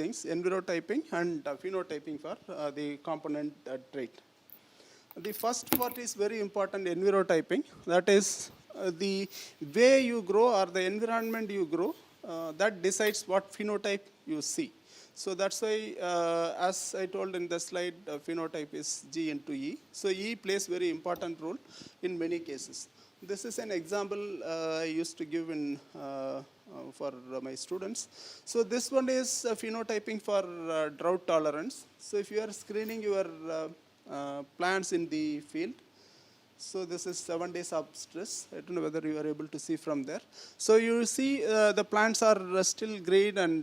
things, envirotyping and phenotyping for the component trait. The first part is very important, envirotyping. That is the way you grow or the environment you grow, that decides what phenotype you see. So that's why, as I told in the slide, phenotype is G into E. So E plays very important role in many cases. This is an example I used to give in for my students. So this one is phenotyping for drought tolerance. So if you are screening your plants in the field, so this is 7 days of stress. I don't know whether you are able to see from there. So you see the plants are still green and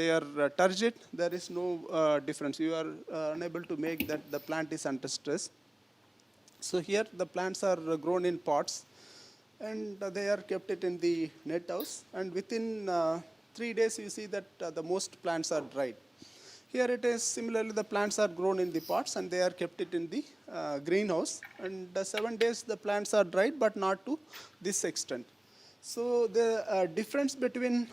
they are turgid. There is no difference. You are unable to make that the plant is under stress. So here the plants are grown in pots and they are kept it in the net house. And within 3 days you see that the most plants are dried. Here it is similarly, the plants are grown in the pots and they are kept it in the greenhouse, and 7 days the plants are dried, but not to this extent. So the difference between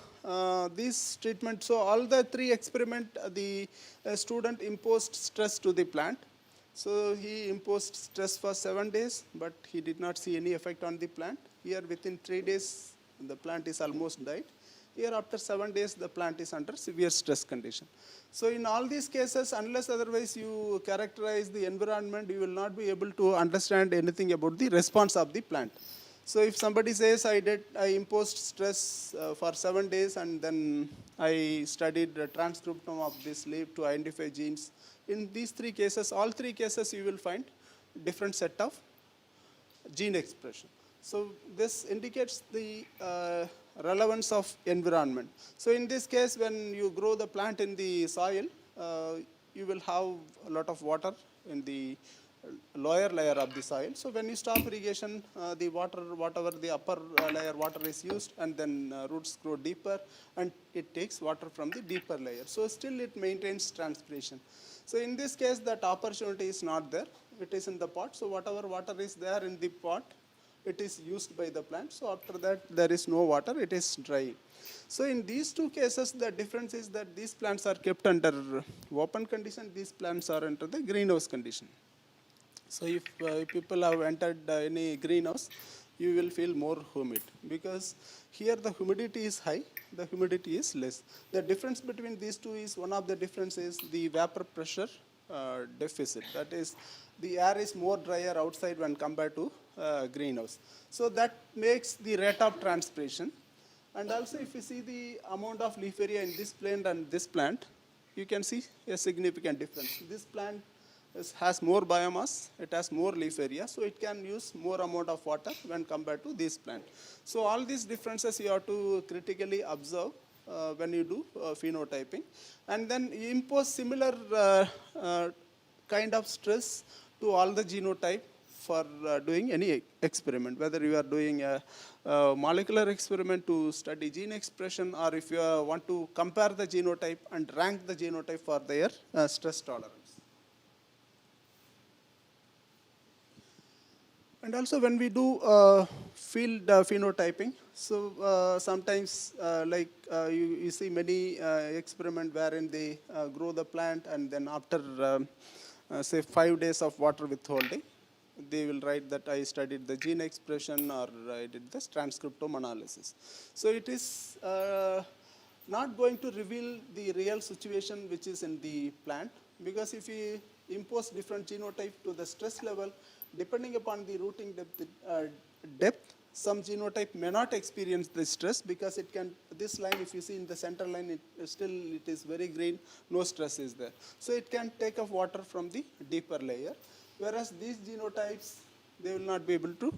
these treatments, so all the three experiment, the student imposed stress to the plant. So he imposed stress for 7 days, but he did not see any effect on the plant. Here within 3 days the plant is almost died. Here after 7 days the plant is under severe stress condition. So in all these cases, unless otherwise you characterize the environment, you will not be able to understand anything about the response of the plant. So if somebody says I imposed stress for 7 days and then I studied the transcriptome of this leaf to identify genes, in these three cases, all three cases you will find different set of gene expression. So this indicates the relevance of environment. So in this case, when you grow the plant in the soil, you will have a lot of water in the lower layer of the soil. So when you stop irrigation, the water, whatever the upper layer water is used, and then roots grow deeper, and it takes water from the deeper layer. So still it maintains transpiration. So in this case, that opportunity is not there. It is in the pot. So whatever water is there in the pot, it is used by the plant. So after that, there is no water, it is dry. So in these two cases, the difference is that these plants are kept under open condition, these plants are under the greenhouse condition. So if people have entered any greenhouse, you will feel more humid, because here the humidity is high, the humidity is less. The difference between these two is, one of the differences is the vapor pressure deficit. That is, the air is more drier outside when compared to greenhouse. So that makes the rate of transpiration. And also if you see the amount of leaf area in this plant and this plant, you can see a significant difference. This plant has more biomass, it has more leaf area, so it can use more amount of water when compared to this plant. So all these differences you have to critically observe when you do phenotyping. And then you impose similar kind of stress to all the genotype for doing any experiment, whether you are doing a molecular experiment to study gene expression, or if you want to compare the genotype and rank the genotype for their stress tolerance. And also when we do field phenotyping, so sometimes you see many experiment wherein they grow the plant, and then after say 5 days of water withholding, they will write that I studied the gene expression or I did this transcriptome analysis. So it is not going to reveal the real situation which is in the plant, because if we impose different genotype to the stress level, depending upon the rooting depth, some genotype may not experience the stress, because it can, this line, if you see in the center line, it is very green, no stress is there. So it can take up water from the deeper layer, whereas these genotypes, they will not be able to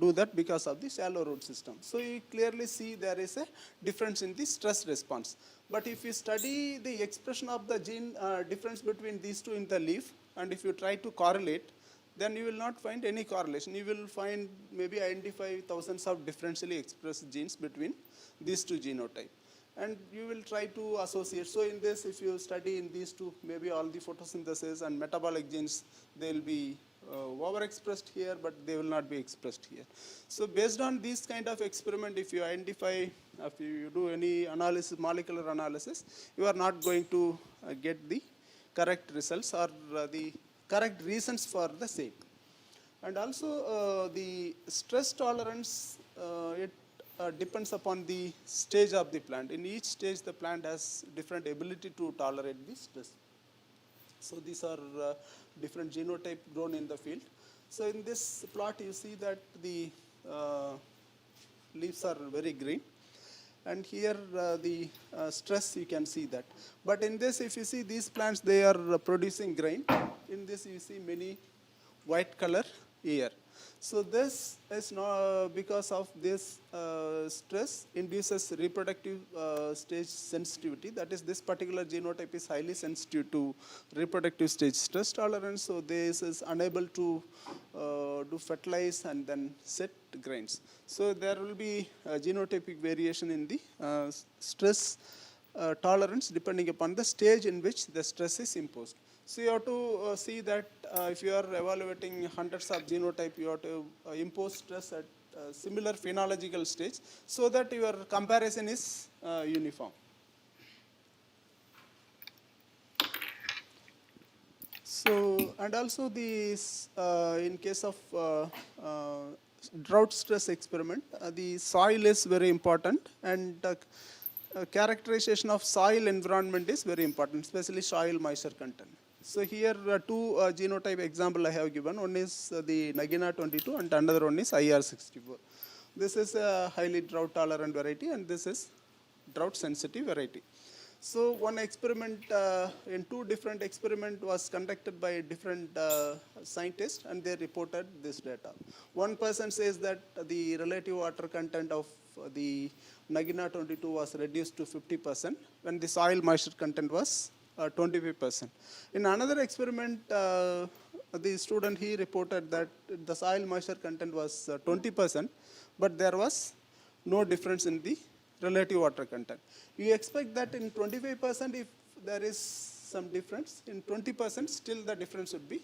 do that because of the shallow root system. So you clearly see there is a difference in the stress response. But if you study the expression of the gene difference between these two in the leaf, and if you try to correlate, then you will not find any correlation. You will find, maybe identify thousands of differentially expressed genes between these two genotypes. and you will try to associate. So in this, if you study in these two, maybe all the photosynthesis and metabolic genes, they will be overexpressed here, but they will not be expressed here. So based on this kind of experiment, if you identify, if you do any analysis, molecular analysis, you are not going to get the correct results or the correct reasons for the same. And also the stress tolerance, it depends upon the stage of the plant. In each stage, the plant has different ability to tolerate the stress. So these are different genotype grown in the field. So in this plot, you see that the leaves are very green. And here the stress, you can see that. But in this, if you see these plants, they are producing grain. In this, you see many white color here. So this is not because of this stress induces reproductive stage sensitivity. That is, this particular genotype is highly sensitive to reproductive stage stress tolerance. So this is unable to do fertilize and then set grains. So there will be genotypic variation in the stress tolerance depending upon the stage in which the stress is imposed. So you have to see that if you are evaluating hundreds of genotype, you have to impose stress at similar phenological stage so that your comparison is uniform. So, and also this, in case of drought stress experiment, the soil is very important, and characterization of soil environment is very important, especially soil moisture content. So here two genotype example I have given. One is the Nagina 22 and another one is IR64. This is a highly drought tolerant variety and this is drought sensitive variety. So one experiment, in two different experiment was conducted by different scientists and they reported this data. One person says that the relative water content of the Nagina 22 was reduced to 50% when the soil moisture content was 25%. In another experiment, the student, he reported that the soil moisture content was 20%, but there was no difference in the relative water content. You expect that in 25%, if there is some difference, in 20% still the difference would be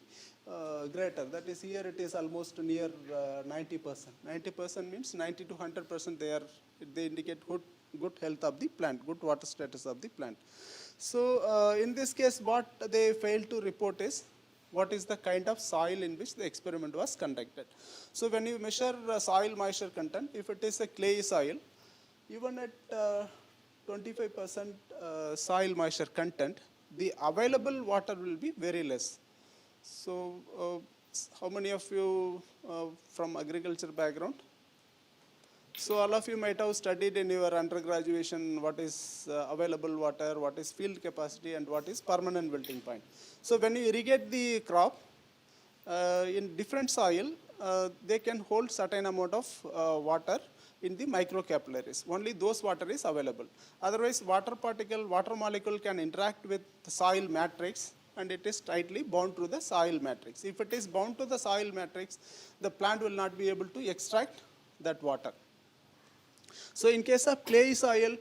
greater. That is, here it is almost near 90%. 90% means 90 to 100% they indicate good health of the plant, good water status of the plant. So in this case, what they failed to report is what is the kind of soil in which the experiment was conducted. So when you measure soil moisture content, if it is a clay soil, even at 25% soil moisture content, the available water will be very less. So how many of you from agriculture background? So all of you might have studied in your undergraduation what is available water, what is field capacity, and what is permanent wilting point. So when you irrigate the crop, in different soil, they can hold certain amount of water in the microcapillaries. Only those water is available. Otherwise, water particle, water molecule can interact with the soil matrix and it is tightly bound to the soil matrix. If it is bound to the soil matrix, the plant will not be able to extract that water. So in case of clay soil,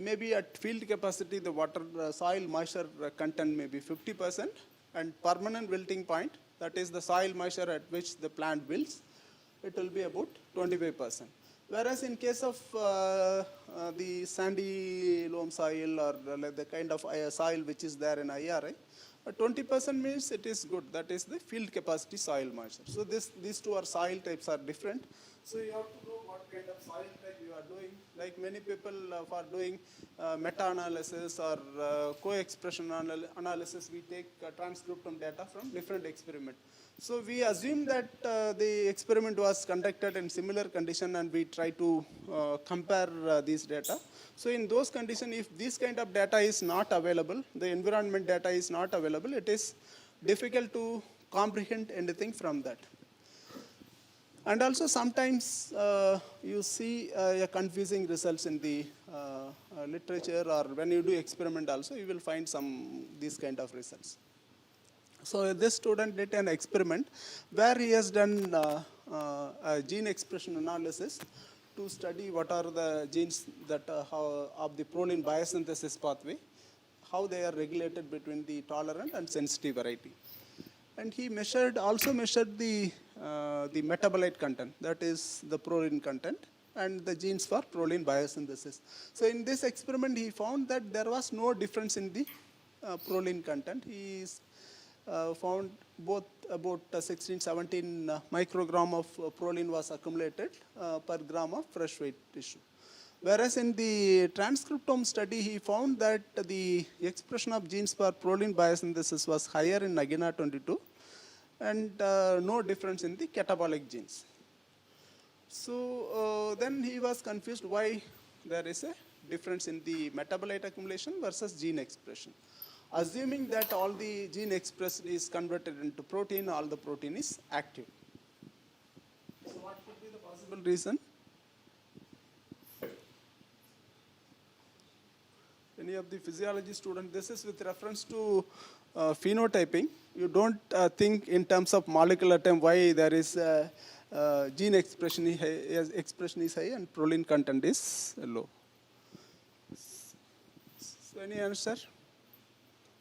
maybe at field capacity, the water soil moisture content may be 50%, and permanent wilting point, that is the soil moisture at which the plant wilts, it will be about 25%. Whereas in case of the sandy loam soil or the kind of soil which is there in IRI, 20% means it is good. That is the field capacity soil moisture. So these two soil types are different. So you have to know what kind of soil type you are doing. Like many people for doing meta-analysis or co-expression analysis, we take transcriptome data from different experiments. So we assume that the experiment was conducted in similar condition and we try to compare these data. So in those conditions, if this kind of data is not available, the environment data is not available, it is difficult to comprehend anything from that. And also sometimes you see confusing results in the literature, or when you do experiment also, you will find these kind of results. So this student did an experiment where he has done a gene expression analysis to study what are the genes that of the proline biosynthesis pathway, how they are regulated between the tolerant and sensitive variety. And he also measured the metabolite content, that is the proline content, and the genes for proline biosynthesis. So in this experiment, he found that there was no difference in the proline content. He found both about 16, 17 microgram of proline was accumulated per gram of fresh weight tissue. Whereas in the transcriptome study, he found that the expression of genes for proline biosynthesis was higher in Nagina 22 and no difference in the catabolic genes. So then he was confused why there is a difference in the metabolite accumulation versus gene expression. Assuming that all the gene expressed is converted into protein, all the protein is active. So what could be the possible reason? Any of the physiology students, this is with reference to phenotyping. You don't think in terms of molecular time why there is gene expression is high and proline content is low. So any answer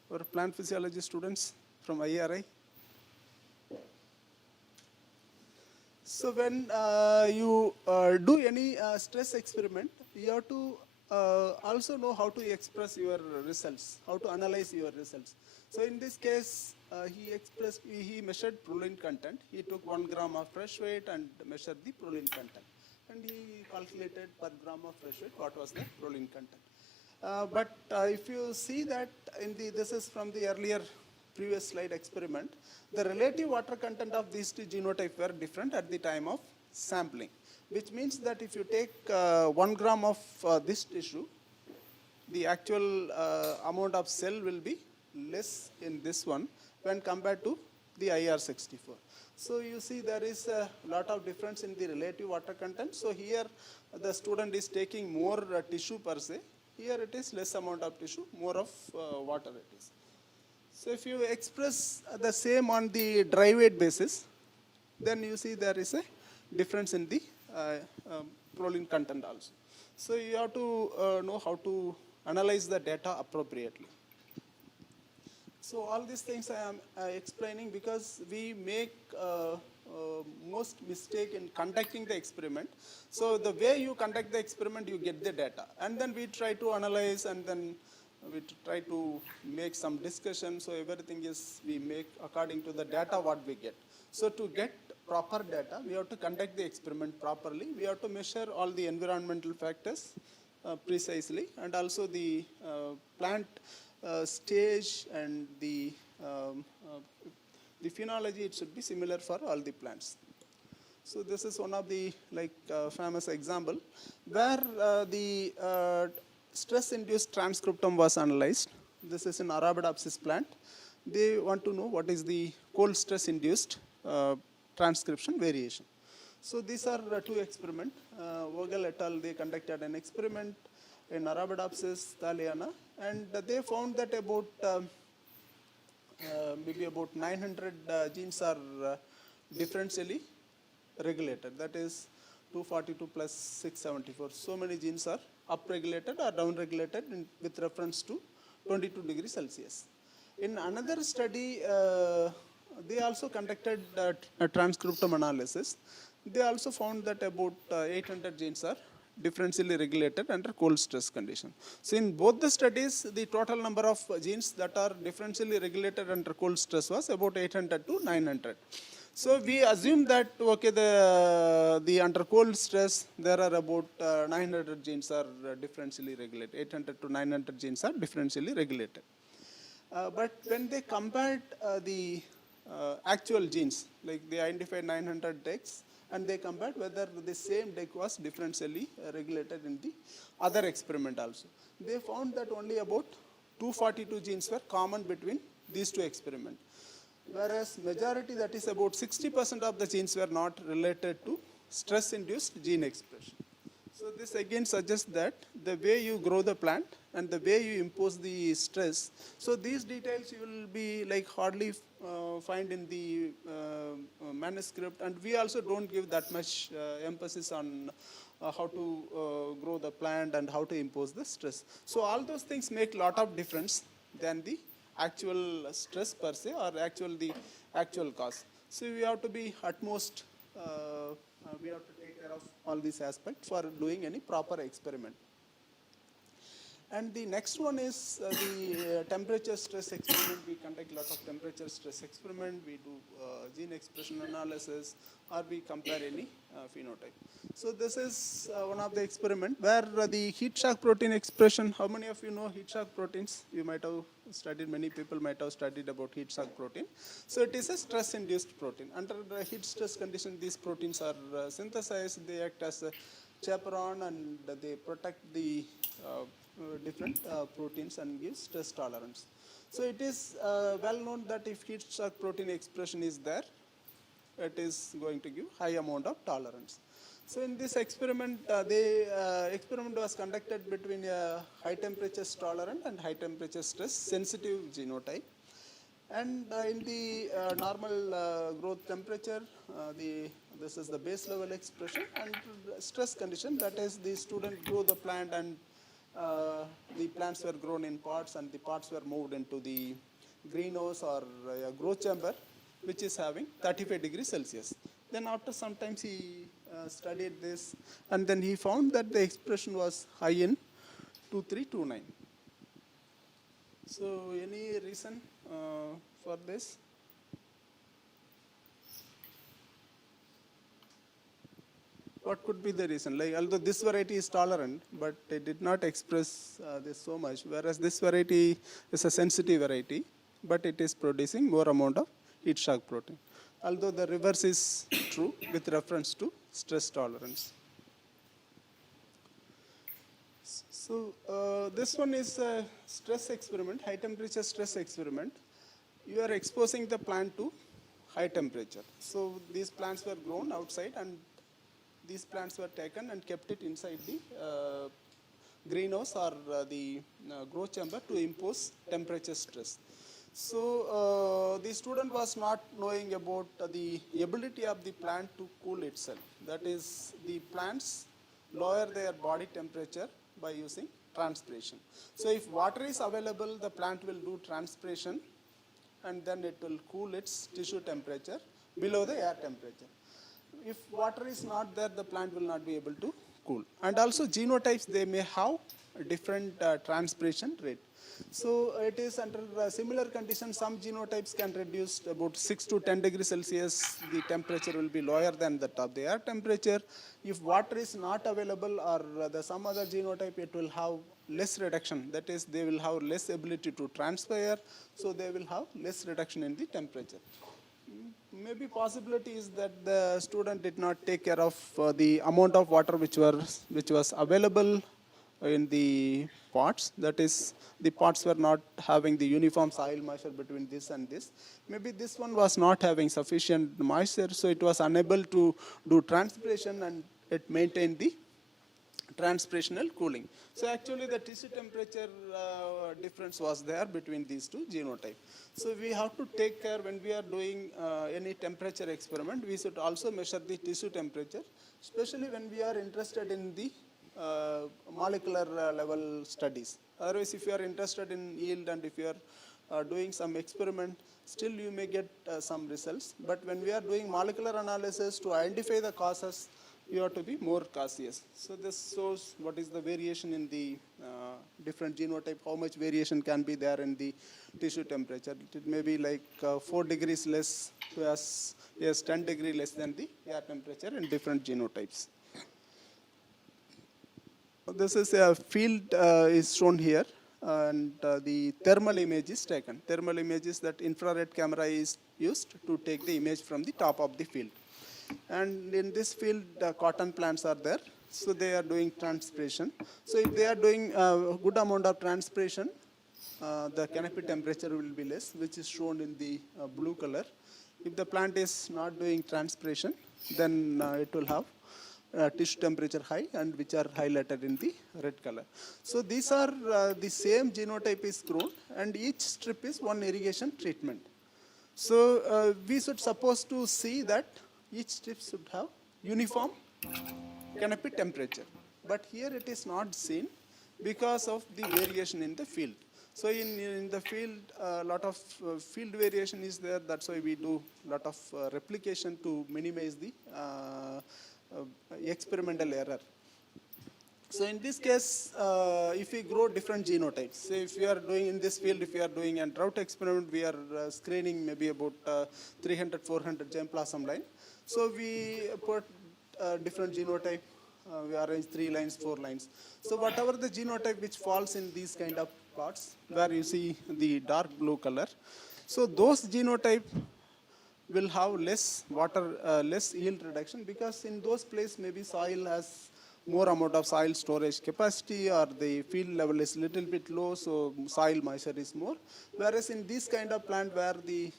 for plant physiology students from IRI? So when you do any stress experiment, you have to also know how to express your results, how to analyze your results. So in this case, he measured proline content. He took 1 gram of fresh weight and measured the proline content. And he calculated per gram of fresh weight what was the proline content. But if you see that this is from the earlier previous slide experiment, the relative water content of these two genotypes were different at the time of sampling, which means that if you take 1 gram of this tissue, the actual amount of cell will be less in this one when compared to the IR64. So you see there is a lot of difference in the relative water content. So here the student is taking more tissue per se. Here it is less amount of tissue, more of water it is. So if you express the same on the dry weight basis, then you see there is a difference in the proline content also. So you have to know how to analyze the data appropriately. So all these things I am explaining because we make most mistake in conducting the experiment. So the way you conduct the experiment, you get the data. And then we try to analyze and then we try to make some discussion. So everything is we make according to the data what we get. So to get proper data, we have to conduct the experiment properly. We have to measure all the environmental factors precisely and also the plant stage and the phenology, it should be similar for all the plants. So this is one of the famous example where the stress-induced transcriptome was analyzed. This is an Arabidopsis plant. They want to know what is the cold stress-induced transcription variation. So these are two experiments. Vogel et al. They conducted an experiment in Arabidopsis thaliana, and they found that about maybe about 900 genes are differentially regulated. That is 242 plus 674. So many genes are upregulated or downregulated with reference to 22 degrees Celsius. In another study, they also conducted a transcriptome analysis. They also found that about 800 genes are differentially regulated under cold stress condition. So in both the studies, the total number of genes that are differentially regulated under cold stress was about 800 to 900. So we assume that okay, the under cold stress there are about 900 genes are differentially regulated. 800 to 900 genes are differentially regulated. But when they compared the actual genes, like they identified 900 decks, and they compared whether the same deck was differentially regulated in the other experiment also. They found that only about 242 genes were common between these two experiments, whereas majority, that is about 60% of the genes were not related to stress-induced gene expression. So this again suggests that the way you grow the plant and the way you impose the stress, so these details you will be hardly find in the manuscript, and we also don't give that much emphasis on how to grow the plant and how to impose the stress. So all those things make lot of difference than the actual stress per se or the actual cause. So we have to be utmost, we have to take care of all these aspects for doing any proper experiment. And the next one is the temperature stress experiment. We conduct a lot of temperature stress experiment. We do gene expression analysis, or we compare any phenotype. So this is one of the experiment where the heat shock protein expression. How many of you know heat shock proteins? You might have studied. Many people might have studied about heat shock protein. So it is a stress-induced protein. Under the heat stress condition, these proteins are synthesized. They act as a chaperone and they protect the different proteins and give stress tolerance. So it is well known that if heat shock protein expression is there, it is going to give high amount of tolerance. So in this experiment, the experiment was conducted between a high temperature tolerant and high temperature stress sensitive genotype. And in the normal growth temperature, this is the base level expression, and stress condition, that is the student grew the plant and the plants were grown in pots and the pots were moved into the greenhouse or growth chamber, which is having 35 degrees Celsius. Then after some time he studied this, and then he found that the expression was high in 2329. So any reason for this? What could be the reason? Like, although this variety is tolerant, but it did not express this so much, whereas this variety is a sensitive variety, but it is producing more amount of heat shock protein. Although the reverse is true with reference to stress tolerance. So this one is a stress experiment, high temperature stress experiment. You are exposing the plant to high temperature. So these plants were grown outside, and these plants were taken and kept it inside the greenhouse or the growth chamber to impose temperature stress. So the student was not knowing about the ability of the plant to cool itself. That is, the plants lower their body temperature by using transpiration. So if water is available, the plant will do transpiration, and then it will cool its tissue temperature below the air temperature. If water is not there, the plant will not be able to cool. And also genotypes, they may have a different transpiration rate. So it is under similar conditions, some genotypes can reduce about 6 to 10 degrees Celsius. The temperature will be lower than that of the air temperature. If water is not available or some other genotype, it will have less reduction. That is, they will have less ability to transpire, so they will have less reduction in the temperature. Maybe possibility is that the student did not take care of the amount of water which was available in the pots. That is, the pots were not having the uniform soil moisture between this and this. Maybe this one was not having sufficient moisture, so it was unable to do transpiration, and it maintained the transpirational cooling. So actually the tissue temperature difference was there between these two genotypes. So we have to take care when we are doing any temperature experiment. We should also measure the tissue temperature, especially when we are interested in the molecular level studies. Otherwise, if you are interested in yield and if you are doing some experiment, still you may get some results. But when we are doing molecular analysis to identify the causes, you have to be more cautious. So this shows what is the variation in the different genotype, how much variation can be there in the tissue temperature. It may be like 4 degrees less to as 10 degrees less than the air temperature in different genotypes. This is a field is shown here, and the thermal image is taken. Thermal image is that infrared camera is used to take the image from the top of the field. And in this field, cotton plants are there, so they are doing transpiration. So if they are doing a good amount of transpiration, the canopy temperature will be less, which is shown in the blue color. If the plant is not doing transpiration, then it will have tissue temperature high, and which are highlighted in the red color. So these are the same genotype is grown, and each strip is one irrigation treatment. So we should suppose to see that each strip should have uniform canopy temperature. But here it is not seen because of the variation in the field. So in the field, a lot of field variation is there. That's why we do a lot of replication to minimize the experimental error. So in this case, if we grow different genotypes, say if we are doing in this field, if we are doing a drought experiment, we are screening maybe about 300, 400 germplasm line. So we put different genotype, we arrange 3 lines, 4 lines. So whatever the genotype which falls in these kind of plots, where you see the dark blue color, so those genotype will have less water, less yield reduction, because in those places maybe soil has more amount of soil storage capacity, or the field level is little bit low, so soil moisture is more. Whereas in this kind of plant where the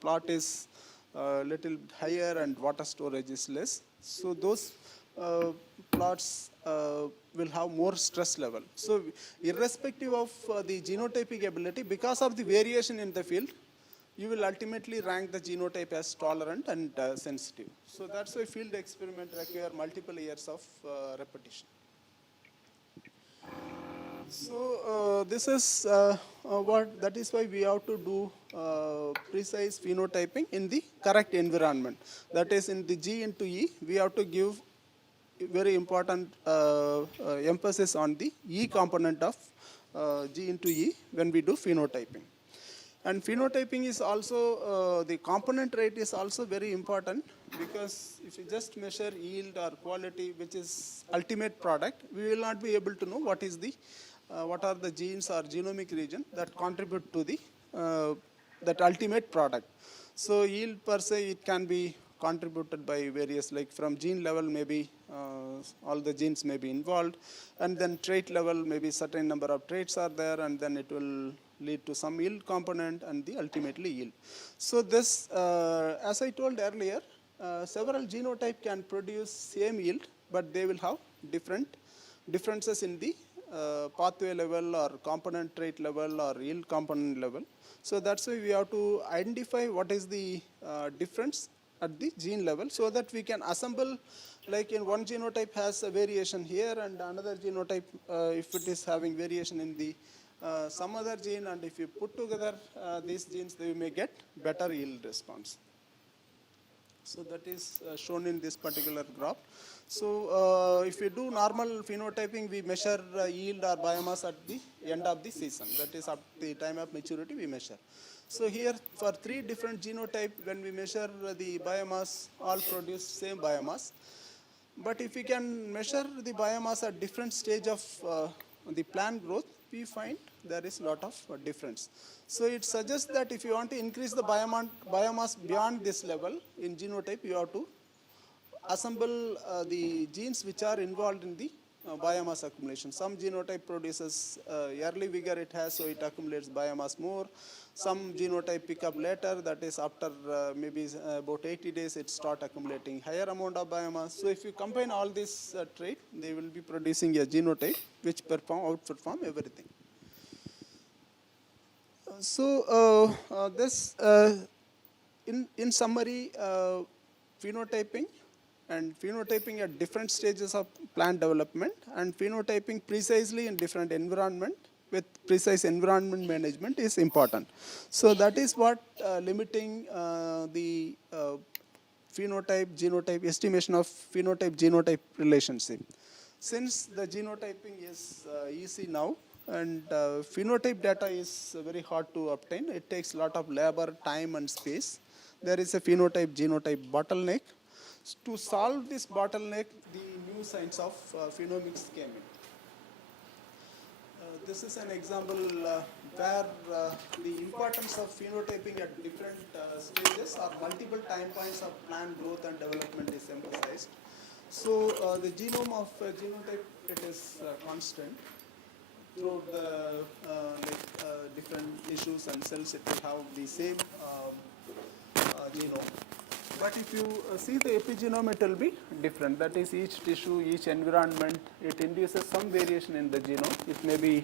plot is little bit higher and water storage is less, so those plots will have more stress level. So irrespective of the genotypic ability, because of the variation in the field, you will ultimately rank the genotype as tolerant and sensitive. So that's why field experiment require multiple years of repetition. So this is that is why we have to do precise phenotyping in the correct environment. That is, in the G into E, we have to give very important emphasis on the E component of G into E when we do phenotyping. And phenotyping is also, the component rate is also very important, because if you just measure yield or quality, which is ultimate product, we will not be able to know what is the, what are the genes or genomic region that contribute to the, that ultimate product. So yield per se, it can be contributed by various, like from gene level, maybe all the genes may be involved, and then trait level, maybe certain number of traits are there, and then it will lead to some yield component and the ultimately yield. So this, as I told earlier, several genotype can produce same yield, but they will have differences in the pathway level or component trait level or yield component level. So that's why we have to identify what is the difference at the gene level, so that we can assemble, like in one genotype has a variation here, and another genotype, if it is having variation in the some other gene, and if you put together these genes, they may get better yield response. So that is shown in this particular graph. So if we do normal phenotyping, we measure yield or biomass at the end of the season. That is, up the time of maturity we measure. So here for 3 different genotype, when we measure the biomass, all produce same biomass. But if we can measure the biomass at different stage of the plant growth, we find there is a lot of difference. So it suggests that if you want to increase the biomass beyond this level in genotype, you have to assemble the genes which are involved in the biomass accumulation. Some genotype produces early vigor it has, so it accumulates biomass more. Some genotype pick up later, that is after maybe about 80 days it start accumulating higher amount of biomass. So if you combine all these traits, they will be producing a genotype which outperform everything. So this, in summary, phenotyping and phenotyping at different stages of plant development, and phenotyping precisely in different environment with precise environment management is important. So that is what limiting the phenotype-genotype estimation of phenotype-genotype relationship. Since the genotyping is easy now, and phenotype data is very hard to obtain, it takes a lot of labor, time and space. There is a phenotype-genotype bottleneck. To solve this bottleneck, the new science of phenomics came in. This is an example where the importance of phenotyping at different stages or multiple time points of plant growth and development is emphasized. So the genome of genotype, it is constant. Throughout the different tissues and cells, it will have the same genome. But if you see the epigenome, it will be different. That is, each tissue, each environment, it induces some variation in the genome. It may be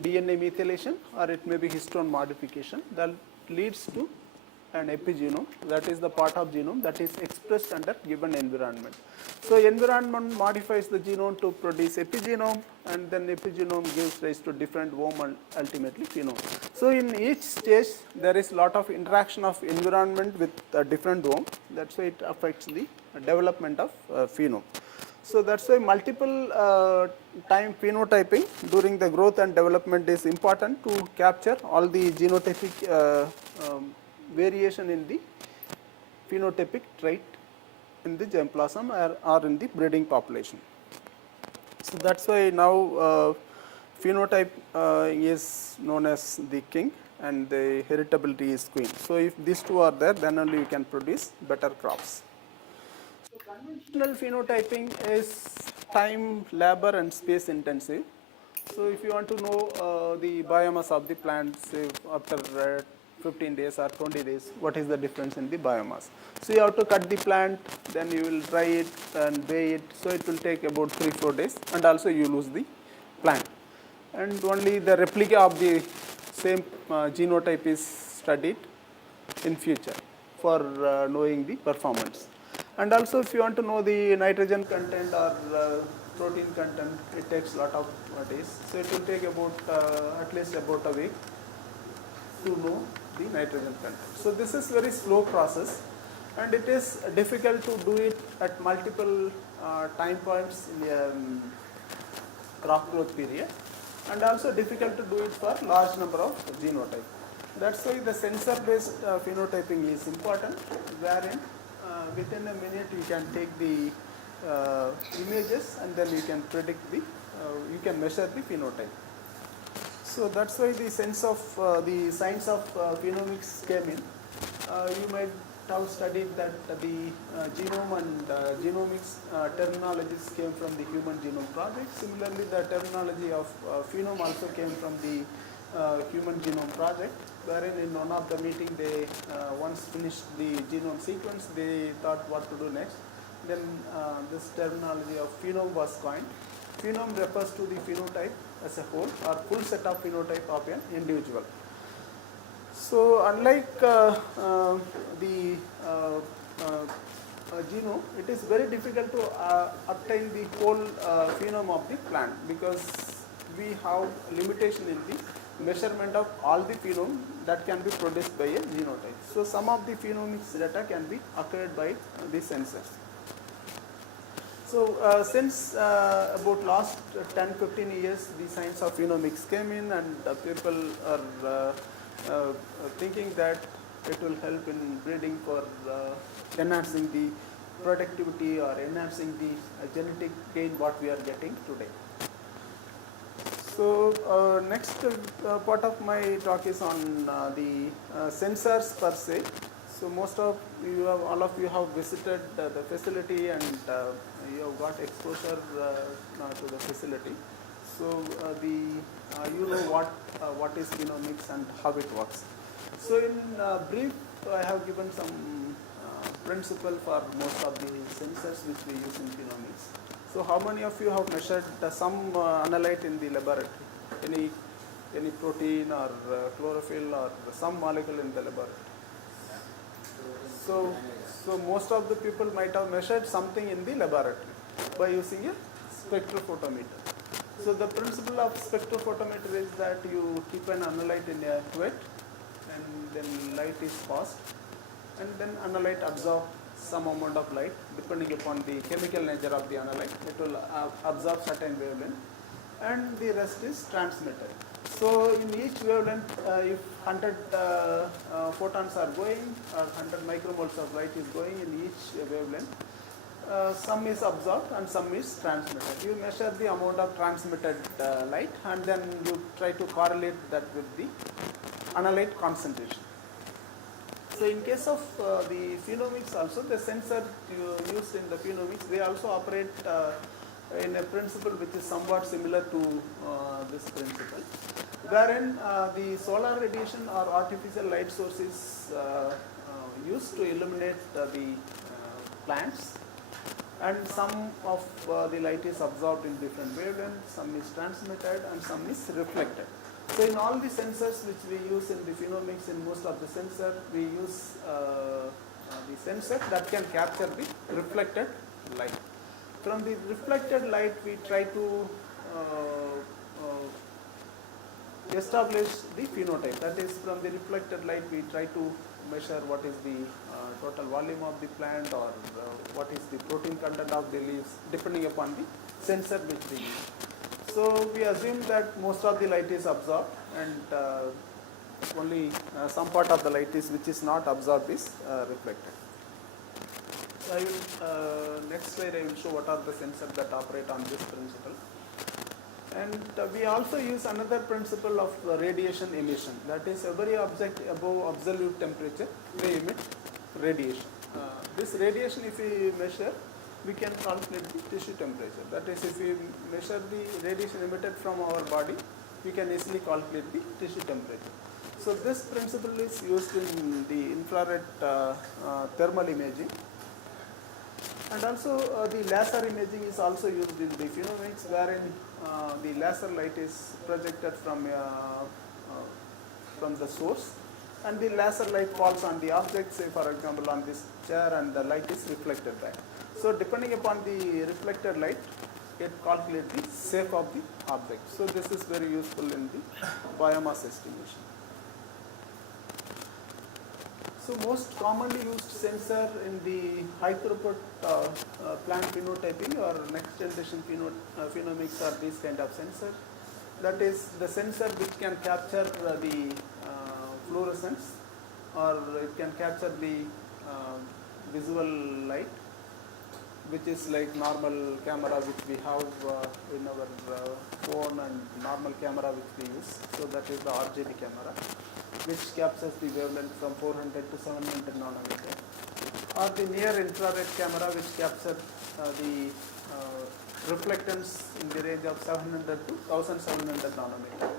DNA methylation, or it may be histone modification that leads to and epigenome, that is the part of genome that is expressed under given environment. So environment modifies the genome to produce epigenome, and then epigenome gives rise to different worm and ultimately phenome. So in each stage there is lot of interaction of environment with a different worm, that's why it affects the development of phenome. So that's why multiple time phenotyping during the growth and development is important to capture all the genotypic variation in the phenotypic trait in the germplasm or in the breeding population. So that's why now phenotype is known as the king and the heritability is queen. So if these two are there, then only you can produce better crops. So conventional phenotyping is time, labor and space intensive. So if you want to know the biomass of the plant, say after 15 days or 20 days, what is the difference in the biomass? So you have to cut the plant, then you will dry it and weigh it. So it will take about 3-4 days, and also you lose the plant. And only the replica of the same genotype is studied in future for knowing the performance. And also if you want to know the nitrogen content or protein content, it takes a lot of days. So it will take about at least about a week to know the nitrogen content. So this is very slow process, and it is difficult to do it at multiple time points in the crop growth period, and also difficult to do it for large number of genotype. That's why the sensor based phenotyping is important, wherein within a minute you can take the images and then you can predict the, you can measure the phenotype. So that's why the sense of the science of phenomics came in. You might have studied that the genome and genomics terminologies came from the Human Genome Project. Similarly, the terminology of phenome also came from the Human Genome Project, wherein in one of the meeting they once finished the genome sequence, they thought what to do next. Then this terminology of phenome was coined. Phenome refers to the phenotype as a whole or full set of phenotype of an individual. So unlike the genome, it is very difficult to obtain the whole phenome of the plant, because we have limitation in the measurement of all the phenome that can be produced by a genotype. So some of the phenomics data can be acquired by the sensors. So since about last 10-15 years, the science of phenomics came in, and people are thinking that it will help in breeding for enhancing the productivity or enhancing the genetic gain what we are getting today. So next part of my talk is on the sensors per se. So most of you have, all of you have visited the facility, and you have got exposure to the facility. So you know what is phenomics and how it works. So in brief, I have given some principle for most of the sensors which we use in phenomics. So how many of you have measured some analyte in the laboratory? Any protein or chlorophyll or some molecule in the laboratory? So most of the people might have measured something in the laboratory by using a spectrophotometer. So the principle of spectrophotometer is that you keep an analyte in a cuvette, and then light is passed, and then analyte absorb some amount of light depending upon the chemical nature of the analyte. It will absorb certain wavelength, and the rest is transmitted. So in each wavelength, if 100 photons are going, or 100 micromoles of light is going in each wavelength, some is absorbed and some is transmitted. You measure the amount of transmitted light, and then you try to correlate that with the analyte concentration. So in case of the phenomics also, the sensor used in the phenomics, they also operate in a principle which is somewhat similar to this principle, wherein the solar radiation or artificial light source is used to illuminate the plants, and some of the light is absorbed in different wavelengths, some is transmitted and some is reflected. So in all the sensors which we use in the phenomics, in most of the sensor, we use the sensor that can capture the reflected light. From the reflected light, we try to establish the phenotype. That is, from the reflected light, we try to measure what is the total volume of the plant, or what is the protein content of the leaves, depending upon the sensor which we use. So we assume that most of the light is absorbed, and only some part of the light is which is not absorbed is reflected. So I will, next slide I will show what are the sensors that operate on this principle. And we also use another principle of radiation emission. That is, every object above absolute temperature, they emit radiation. This radiation, if we measure, we can calculate the tissue temperature. That is, if we measure the radiation emitted from our body, we can easily calculate the tissue temperature. So this principle is used in the infrared thermal imaging. And also the laser imaging is also used in the phenomics, wherein the laser light is projected from the source, and the laser light falls on the object, say for example on this chair, and the light is reflected back. So depending upon the reflected light, it calculates the shape of the object. So this is very useful in the biomass estimation. So most commonly used sensor in the high throughput plant phenotyping or next generation phenomics are these kind of sensors. That is, the sensor which can capture the fluorescence, or it can capture the visual light, which is like normal camera which we have in our phone, and normal camera which we use. So that is the RGB camera, which captures the wavelength from 400 to 700 nanometer, or the near infrared camera which captures the reflectance in the range of 700 to 1700 nanometer.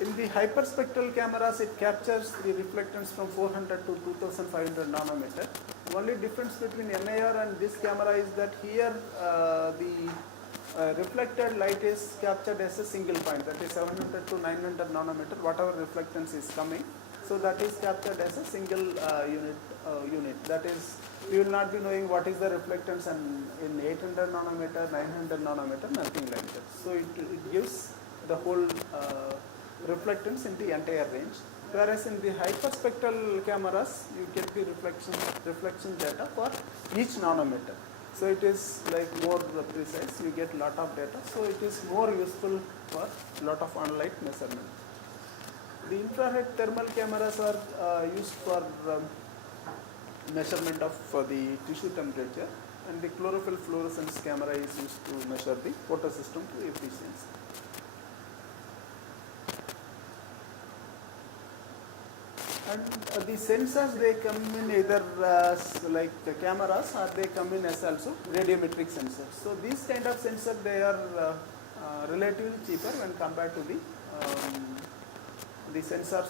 In the hyperspectral cameras, it captures the reflectance from 400 to 2500 nanometer. Only difference between MAR and this camera is that here the reflected light is captured as a single point, that is 700 to 900 nanometer, whatever reflectance is coming. So that is captured as a single unit. That is, we will not be knowing what is the reflectance in 800 nanometer, 900 nanometer, nothing like that. So it gives the whole reflectance in the entire range. Whereas in the hyperspectral cameras, you get the reflection data for each nanometer. So it is like more precise, you get lot of data. So it is more useful for lot of on-light measurement. The infrared thermal cameras are used for measurement of the tissue temperature, and the chlorophyll fluorescence camera is used to measure the photosystem efficiency. And the sensors, they come in either like the cameras, or they come in as also radiometric sensors. So these kind of sensors, they are relatively cheaper when compared to the sensors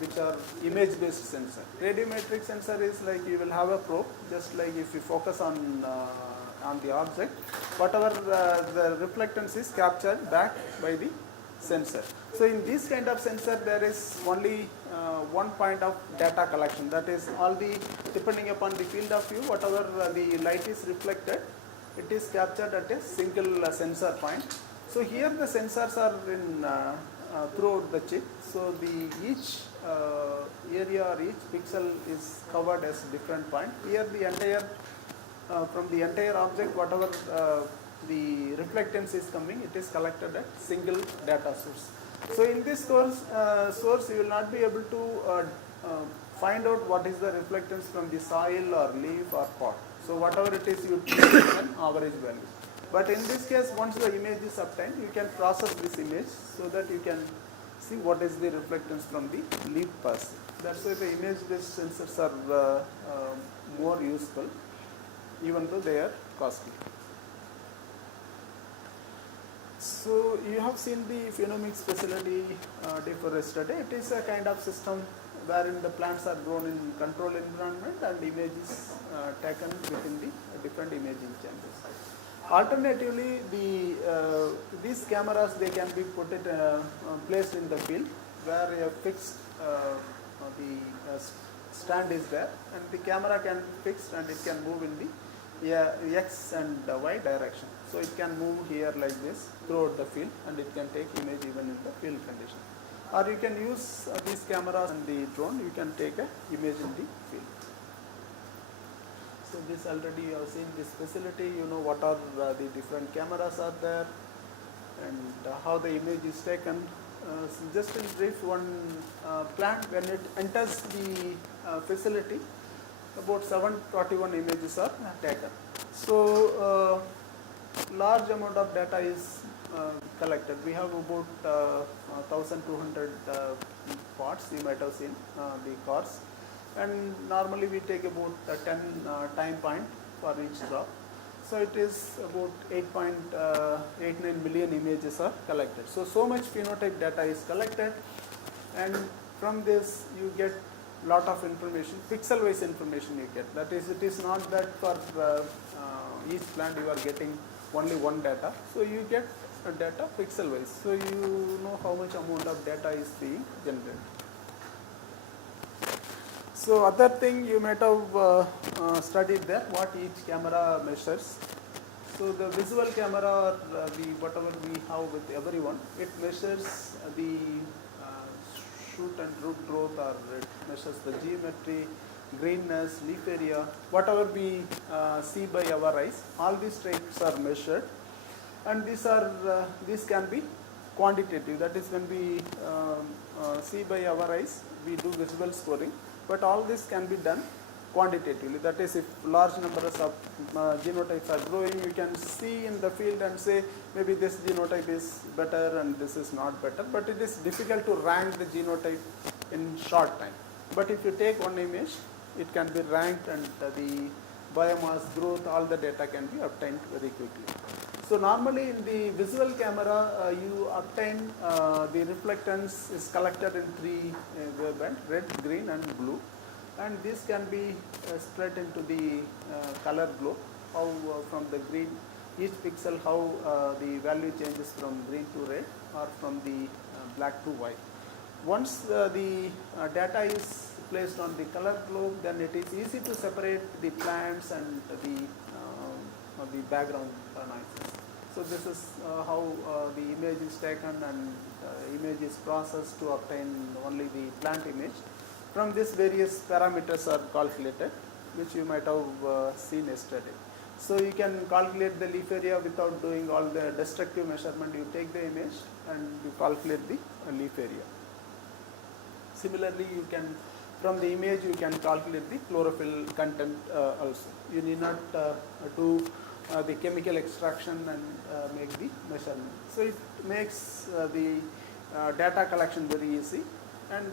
which are image-based sensor. Radiometric sensor is like you will have a probe, just like if you focus on the object, whatever the reflectance is captured back by the sensor. So in this kind of sensor, there is only one point of data collection. That is, all the, depending upon the field of view, whatever the light is reflected, it is captured at a single sensor point. So here the sensors are in throughout the chip. So the each area or each pixel is covered as different point. Here the entire from the entire object, whatever the reflectance is coming, it is collected at single data source. So in this source, you will not be able to find out what is the reflectance from the soil or leaf or pot. So whatever it is, you take an average value. But in this case, once the image is obtained, you can process this image so that you can see what is the reflectance from the leaf pass. That's why the image-based sensors are more useful, even though they are costly. So you have seen the phenomics facility day for yesterday. It is a kind of system wherein the plants are grown in controlled environment and image is taken within the different imaging chambers. Alternatively, these cameras, they can be placed in the field where a fixed stand is there, and the camera can fix and it can move in the x and y direction. So it can move here like this throughout the field, and it can take image even in the field condition. Or you can use these cameras and the drone, you can take a image in the field. So this already you have seen this facility, you know what are the different cameras are there, and how the image is taken. So just in brief, one plant, when it enters the facility, about 741 images are taken. So large amount of data is collected. We have about 1200 parts, you might have seen the cars, and normally we take about 10 time point for each drop. So it is about 8.89 million images are collected. So much phenotype data is collected, and from this you get lot of information, pixel wise information you get. That is, it is not that for each plant you are getting only one data. So you get data pixel wise. So you know how much amount of data is being generated. So other thing you might have studied there, what each camera measures. So the visual camera, or whatever we have with everyone, it measures the shoot and root growth, or it measures the geometry, greenness, leaf area, whatever we see by our eyes. All these traits are measured, and these can be quantitative. That is, when we see by our eyes, we do visual scoring. But all this can be done quantitatively. That is, if large numbers of genotypes are growing, you can see in the field and say maybe this genotype is better and this is not better. But it is difficult to rank the genotype in short time. But if you take one image, it can be ranked, and the biomass growth, all the data can be obtained very quickly. So normally in the visual camera, you obtain the reflectance is collected in three wavebands: red, green and blue, and this can be split into the color globe, how from the green, each pixel, how the value changes from green to red, or from the black to white. Once the data is placed on the color globe, then it is easy to separate the plants and the background noises. So this is how the image is taken, and image is processed to obtain only the plant image. From this, various parameters are calculated, which you might have seen yesterday. So you can calculate the leaf area without doing all the destructive measurement. You take the image and you calculate the leaf area. Similarly, you can, from the image, you can calculate the chlorophyll content also. You need not do the chemical extraction and make the measurement. So it makes the data collection very easy, and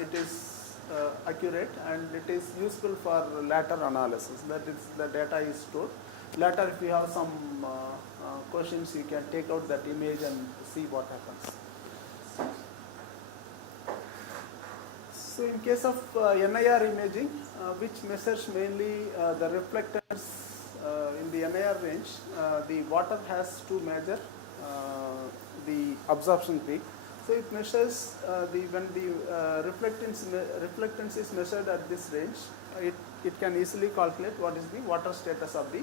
it is accurate, and it is useful for later analysis. That is, the data is stored. Later, if you have some questions, you can take out that image and see what happens. So in case of NIR imaging, which measures mainly the reflectance in the NIR range, the water has to measure the absorption peak. So it measures when the reflectance is measured at this range, it can easily calculate what is the water status of the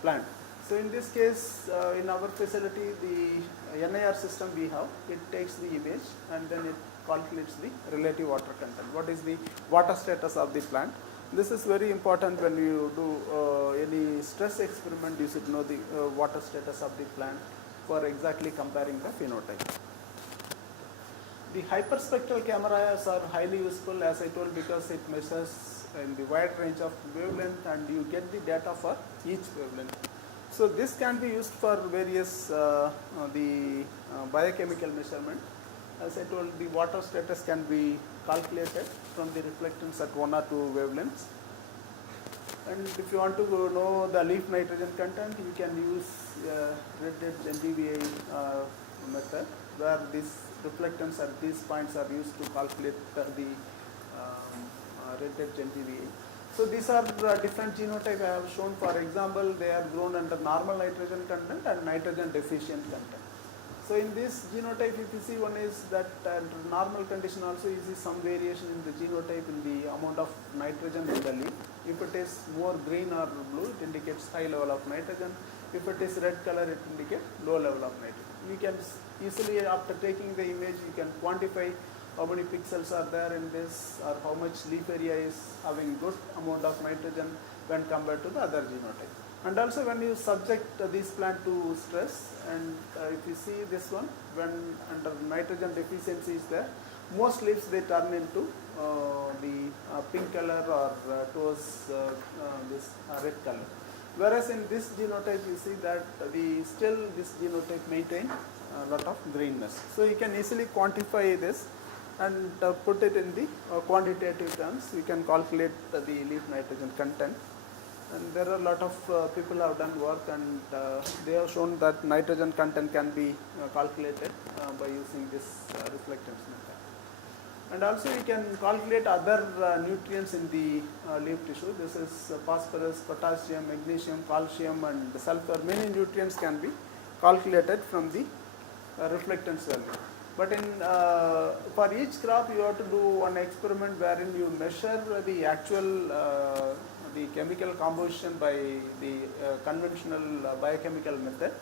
plant. So in this case, in our facility, the NIR system we have, it takes the image and then it calculates the relative water content. What is the water status of the plant? This is very important when you do any stress experiment. You should know the water status of the plant for exactly comparing the phenotype. The hyperspectral cameras are highly useful, as I told, because it measures in the wide range of wavelength and you get the data for each wavelength. So this can be used for various the biochemical measurement. As I told, the water status can be calculated from the reflectance at 1 or 2 wavelengths. And if you want to know the leaf nitrogen content, you can use red-edge NDVI method, where this reflectance at these points are used to calculate the red-edge NDVI. So these are different genotypes I have shown. For example, they are grown under normal nitrogen content and nitrogen deficient content. So in this genotype, if you see, one is that under normal condition also you see some variation in the genotype in the amount of nitrogen in the leaf. If it is more green or blue, it indicates high level of nitrogen. If it is red color, it indicates low level of nitrogen. You can easily, after taking the image, you can quantify how many pixels are there in this, or how much leaf area is having good amount of nitrogen when compared to the other genotype. And also when you subject this plant to stress, and if you see this one, when under nitrogen deficiency is there, most leaves they turn into the pink color or towards this red color. Whereas in this genotype you see that still this genotype maintain a lot of greenness. So you can easily quantify this and put it in the quantitative terms. You can calculate the leaf nitrogen content. And there are a lot of people have done work, and they have shown that nitrogen content can be calculated by using this reflectance method. And also you can calculate other nutrients in the leaf tissue. This is phosphorus, potassium, magnesium, calcium and sulfur. Many nutrients can be calculated from the reflectance value. But in for each crop you have to do one experiment wherein you measure the actual the chemical composition by the conventional biochemical method,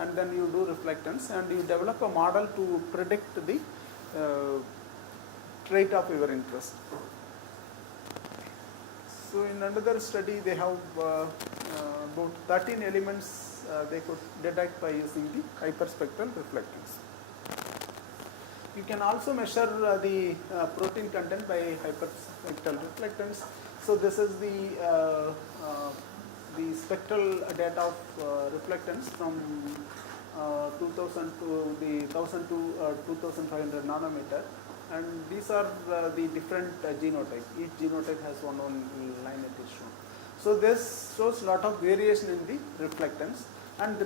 and then you do reflectance and you develop a model to predict the trait of your interest. So in another study they have about 13 elements they could detect by using the hyperspectral reflectance. You can also measure the protein content by hyperspectral reflectance. So this is the spectral data of reflectance from 2000 to the 1000 to 2500 nanometer, and these are the different genotypes. Each genotype has one line it is shown. So this shows lot of variation in the reflectance, and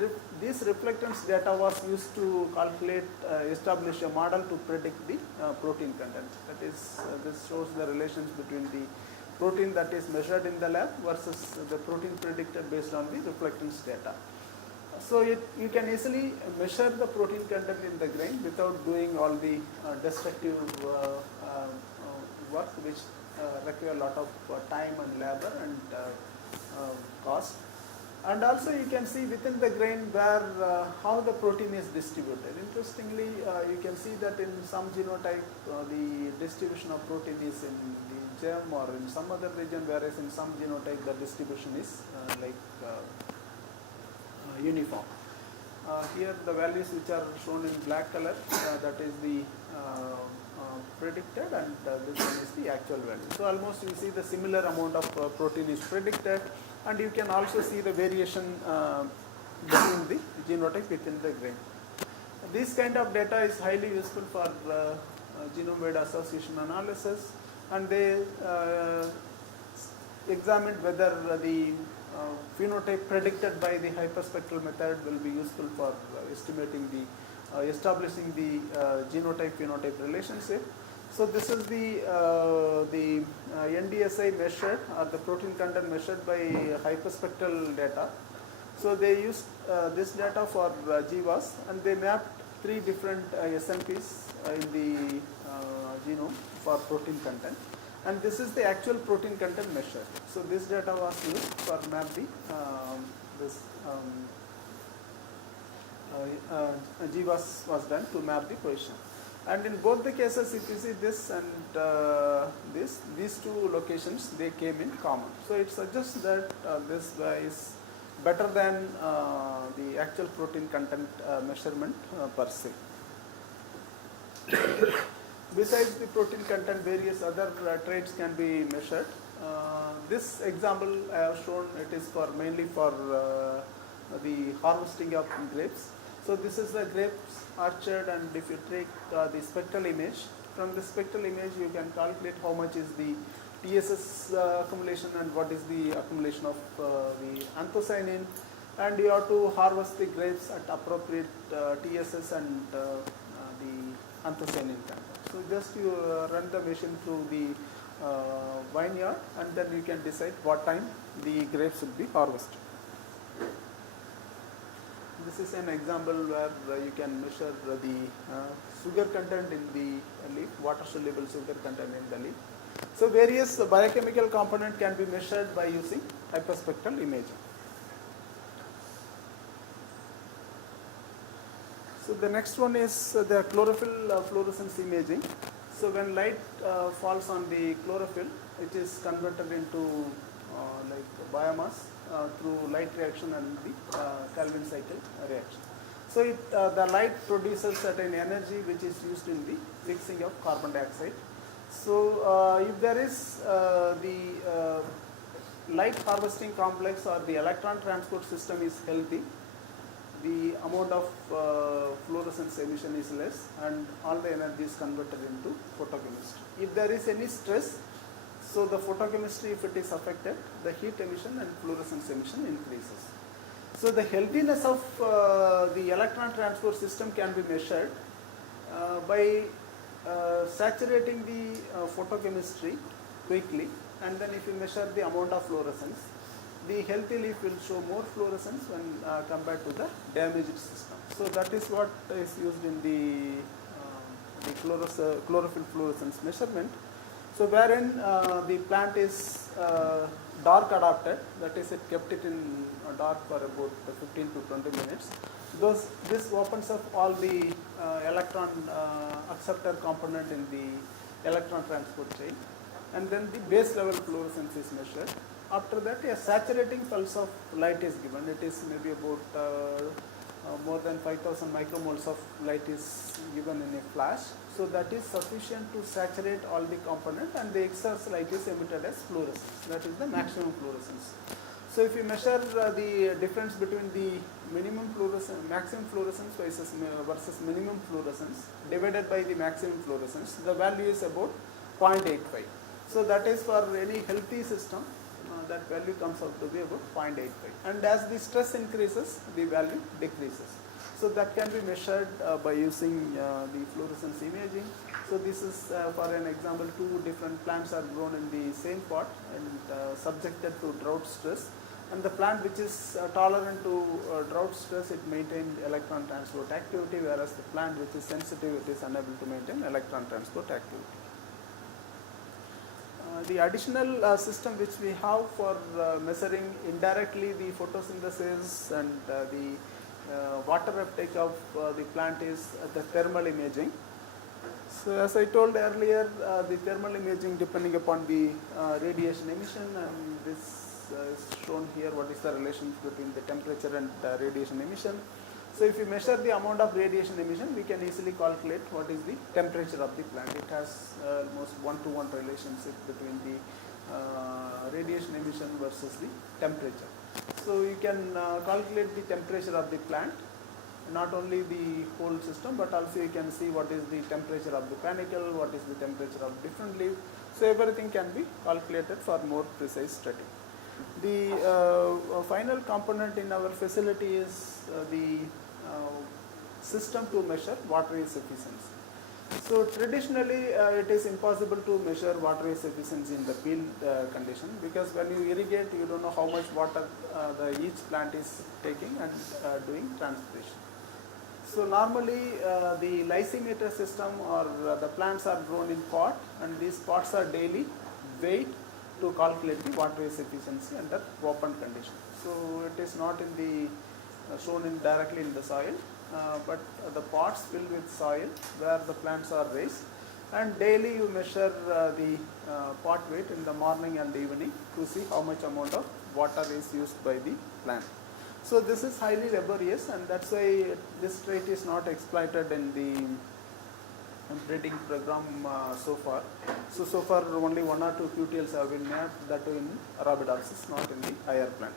this reflectance data was used to calculate, establish a model to predict the protein content. That is, this shows the relations between the protein that is measured in the lab versus the protein predicted based on the reflectance data. So you can easily measure the protein content in the grain without doing all the destructive work which require a lot of time and labor and cost. And also you can see within the grain where how the protein is distributed. Interestingly, you can see that in some genotype the distribution of protein is in the germ or in some other region, whereas in some genotype the distribution is uniform. Here the values which are shown in black color, that is the predicted, and this one is the actual value. So almost you see the similar amount of protein is predicted, and you can also see the variation between the genotype within the grain. This kind of data is highly useful for genome-wide association analysis, and they examined whether the phenotype predicted by the hyperspectral method will be useful for estimating the establishing the genotype-phenotype relationship. So this is the NDSI measured, or the protein content measured by hyperspectral data. So they used this data for GWAS, and they mapped 3 different SNPs in the genome for protein content. And this is the actual protein content measured. So this data was used for map the GWAS was done to map the position. And in both the cases, if you see this and these two locations, they came in common. So it suggests that this is better than the actual protein content measurement per se. Besides the protein content, various other traits can be measured. This example I have shown, it is for mainly for the harvesting of grapes. So this is the grapes orchard, and if you take the spectral image, from the spectral image you can calculate how much is the TSS accumulation and what is the accumulation of the anthocyanin, and you have to harvest the grapes at appropriate TSS and the anthocyanin content. So just you run the machine through the vineyard, and then you can decide what time the grapes will be harvested. This is an example where you can measure the sugar content in the leaf, water soluble sugar content in the leaf. So various biochemical component can be measured by using hyperspectral imaging. So the next one is the chlorophyll fluorescence imaging. So when light falls on the chlorophyll, it is converted into like biomass through light reaction and the Calvin cycle reaction. So the light produces certain energy which is used in the fixing of carbon dioxide. So if there is the light harvesting complex or the electron transport system is healthy, the amount of fluorescence emission is less and all the energy is converted into photochemistry. If there is any stress, so the photochemistry, if it is affected, the heat emission and fluorescence emission increases. So the healthiness of the electron transport system can be measured by saturating the photochemistry quickly, and then if you measure the amount of fluorescence, the healthy leaf will show more fluorescence when compared to the damaged system. So that is what is used in the chlorophyll fluorescence measurement. So wherein the plant is dark adapted, that is it kept it in dark for about 15 to 20 minutes. This opens up all the electron acceptor component in the electron transport chain, and then the base level fluorescence is measured. After that, a saturating pulse of light is given. It is maybe about more than 5000 micromoles of light is given in a flash. So that is sufficient to saturate all the component, and the excess light is emitted as fluorescence. That is the maximum fluorescence. So if you measure the difference between the maximum fluorescence versus minimum fluorescence divided by the maximum fluorescence, the value is about 0.85. So that is for any healthy system, that value comes out to be about 0.85. And as the stress increases, the value decreases. So that can be measured by using the fluorescence imaging. So this is for an example, two different plants are grown in the same pot and subjected to drought stress. And the plant which is tolerant to drought stress, it maintained electron transport activity, whereas the plant which is sensitive, it is unable to maintain electron transport activity. The additional system which we have for measuring indirectly the photosynthesis and the water uptake of the plant is the thermal imaging. So as I told earlier, the thermal imaging depending upon the radiation emission, and this is shown here what is the relation between the temperature and radiation emission. So if you measure the amount of radiation emission, we can easily calculate what is the temperature of the plant. It has almost 1-to-1 relationship between the radiation emission versus the temperature. So you can calculate the temperature of the plant, not only the whole system, but also you can see what is the temperature of the panicle, what is the temperature of different leaf. So everything can be calculated for more precise study. The final component in our facility is the system to measure water use efficiency. So traditionally it is impossible to measure water use efficiency in the field condition, because when you irrigate, you don't know how much water each plant is taking and doing transpiration. So normally the lysimeter system or the plants are grown in pot, and these pots are daily weighed to calculate the water use efficiency under open condition. So it is not in the shown in directly in the soil, but the pots filled with soil where the plants are raised, and daily you measure the pot weight in the morning and evening to see how much amount of water is used by the plant. So this is highly laborious, and that's why this trait is not exploited in the breeding program so far. So far only 1 or 2 QTLs have been made, that too in Arabidopsis, not in the higher plant.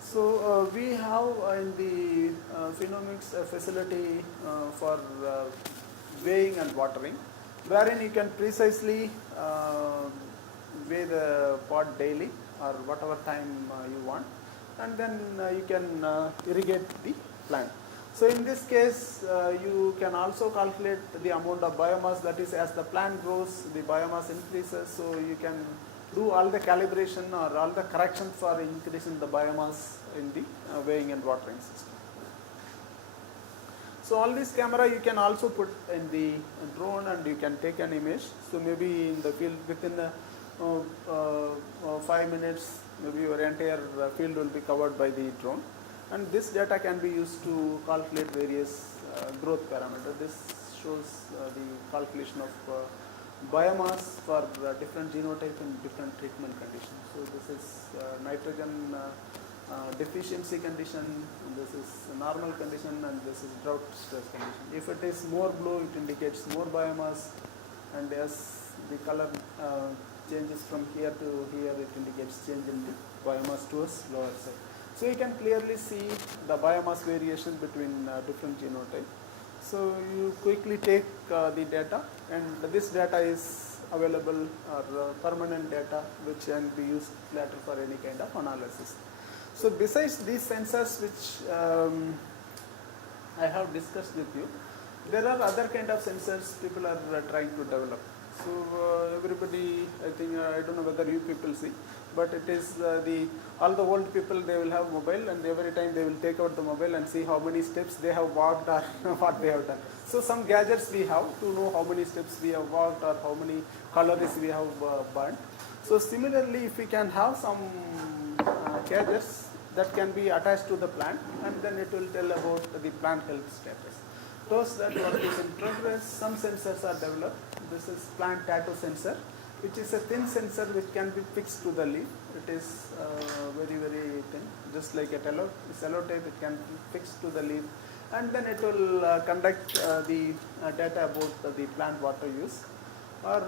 So we have in the Phenomics facility for weighing and watering, wherein you can precisely weigh the pot daily or whatever time you want, and then you can irrigate the plant. So in this case, you can also calculate the amount of biomass, that is, as the plant grows, the biomass increases, so you can do all the calibration or all the corrections for increasing the biomass in the weighing and watering system. So all this camera you can also put in the drone and you can take an image. So maybe in the field within 5 minutes, maybe your entire field will be covered by the drone. And this data can be used to calculate various growth parameters. This shows the calculation of biomass for different genotype and different treatment conditions. So this is nitrogen deficiency condition, this is normal condition, and this is drought stress condition. If it is more blue, it indicates more biomass, and as the color changes from here to here, it indicates change in the biomass towards lower side. So you can clearly see the biomass variation between different genotypes. So you quickly take the data, and this data is available or permanent data which can be used later for any kind of analysis. So besides these sensors which I have discussed with you, there are other kind of sensors people are trying to develop. So everybody, I think, I don't know whether you people see, but it is all the old people, they will have mobile, and every time they will take out the mobile and see how many steps they have walked or what they have done. So some gadgets we have to know how many steps we have walked or how many calories we have burned. So similarly, if we can have some gadgets that can be attached to the plant, and then it will tell about the plant health status. Those that work is in progress. Some sensors are developed. This is plant tattoo sensor, which is a thin sensor which can be fixed to the leaf. It is very, very thin, just like a cellotape. It can be fixed to the leaf, and then it will conduct the data about the plant water use. Or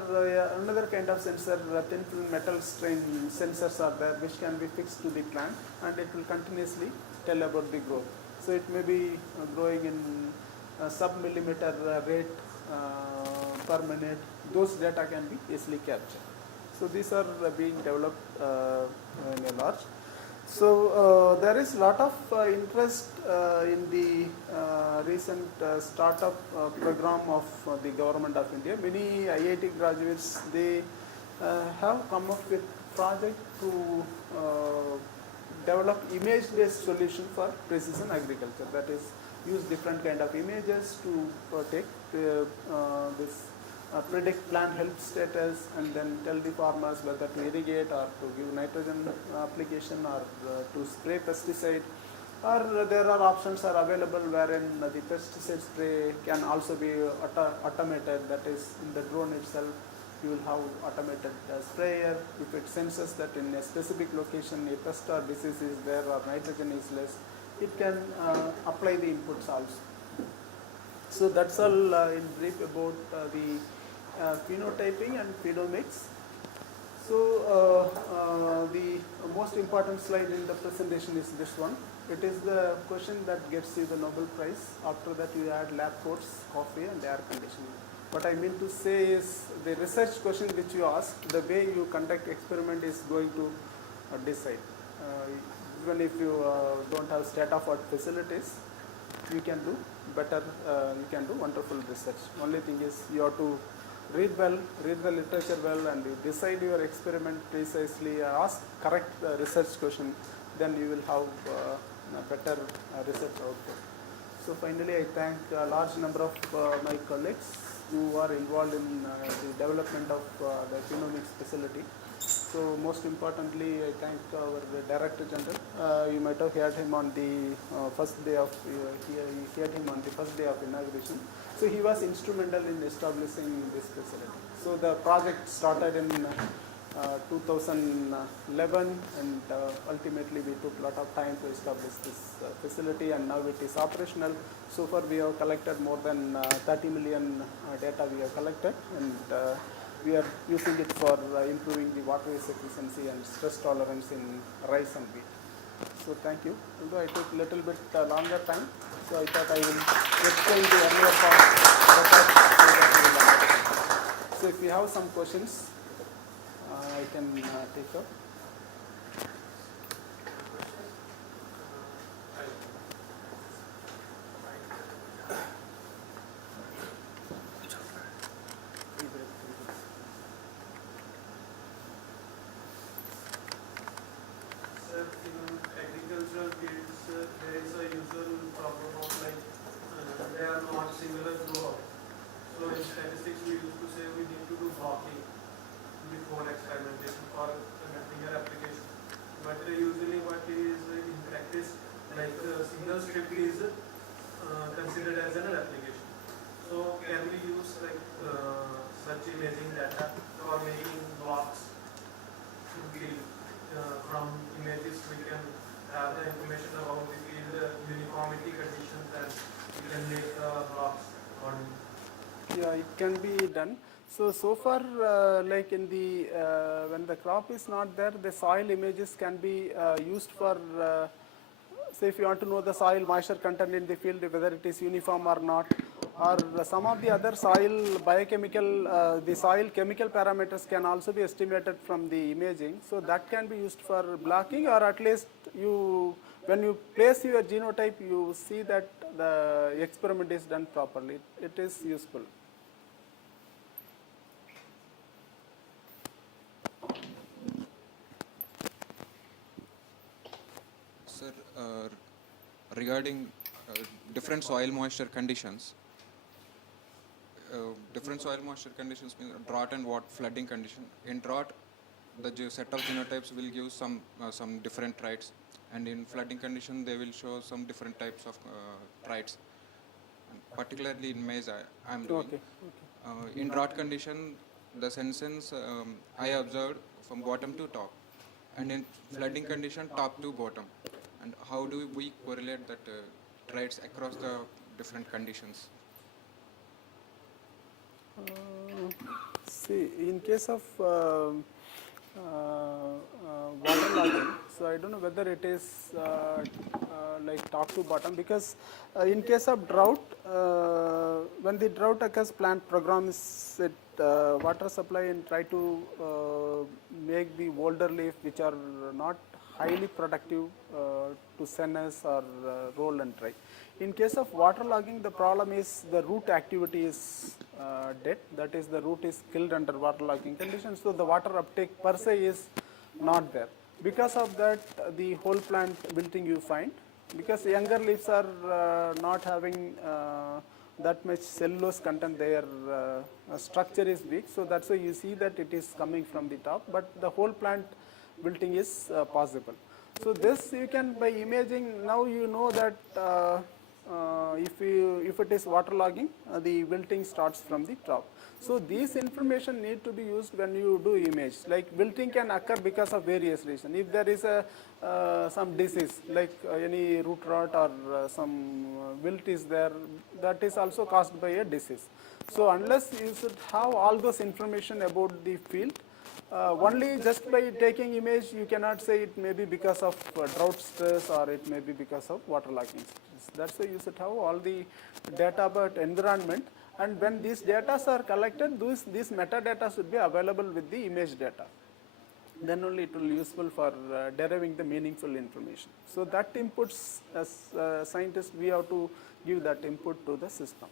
another kind of sensor, thin film metal strain sensors are there, which can be fixed to the plant, and it will continuously tell about the growth. So it may be growing in sub-millimeter rate per minute. Those data can be easily captured. So these are being developed in a large. So there is a lot of interest in the recent startup program of the government of India. Many IIT graduates, they have come up with project to develop image-based solution for precision agriculture. That is, use different kind of images to take this predict plant health status, and then tell the farmers whether to irrigate or to give nitrogen application or to spray pesticide. Or there are options are available wherein the pesticide spray can also be automated. That is, in the drone itself, you will have automated sprayer. If it senses that in a specific location a pest or disease is there or nitrogen is less, it can apply the inputs also. So that's all in brief about the phenotyping and phenomics. So the most important slide in the presentation is this one. It is the question that gets you the Nobel Prize. After that you add lab coats, coffee and air conditioning. What I mean to say is the research question which you ask, the way you conduct experiment is going to decide. Even if you don't have state-of-art facilities, you can do better, you can do wonderful research. Only thing is you have to read the literature well, and you decide your experiment precisely, ask correct research question, then you will have better research output. So finally, I thank a large number of my colleagues who are involved in the development of the phenomics facility. So most importantly, I thank our Director General. You might have heard him on the first day of inauguration. So he was instrumental in establishing this facility. So the project started in 2011, and ultimately we took a lot of time to establish this facility, and now it is operational. So far we have collected more than 30 million data we have collected, and we are using it for improving the water use efficiency and stress tolerance in rice and wheat. So thank you. Although I took a little bit longer time, so I thought I will explain the earlier part. So if you have some questions, I can take up. data or making blocks to build from images. We can have the information about the field uniformity conditions and we can make blocks accordingly. Yeah, it can be done. So far, like in the when the crop is not there, the soil images can be used for. Say, if you want to know the soil moisture content in the field, whether it is uniform or not, or some of the other soil biochemical, the soil chemical parameters can also be estimated from the imaging. So that can be used for blocking, or at least you, when you place your genotype, you see that the experiment is done properly. It is useful. Sir, regarding different soil moisture conditions, different soil moisture conditions mean drought and what flooding condition. In drought, the set of genotypes will give some different traits, and in flooding condition they will show some different types of traits. And particularly in maize, I am doing. Okay. In drought condition, the senescence I observed from bottom to top, and in flooding condition, top to bottom. And how do we correlate that traits across the different conditions? See, in case of waterlogging, so I don't know whether it is like top to bottom, because in case of drought, when the drought occurs, plant programs it water supply and try to make the older leaf which are not highly productive to senesce or roll and dry. In case of waterlogging, the problem is the root activity is dead. That is, the root is killed under waterlogging conditions. So the water uptake per se is not there. Because of that, the whole plant wilting you find. Because younger leaves are not having that much cellulose content, their structure is weak. So that's why you see that it is coming from the top. But the whole plant wilting is possible. So this you can, by imaging, now you know that if it is waterlogging, the wilting starts from the top. So these information need to be used when you do image. Like wilting can occur because of various reasons. If there is a some disease like any root rot or some wilt is there, that is also caused by a disease. So unless you should have all those information about the field, only just by taking image, you cannot say it may be because of drought stress or it may be because of waterlogging stress. That's why you should have all the data about environment. And when these data are collected, these metadata should be available with the image data. Then only it will be useful for deriving the meaningful information. So that inputs, as scientists, we have to give that input to the system.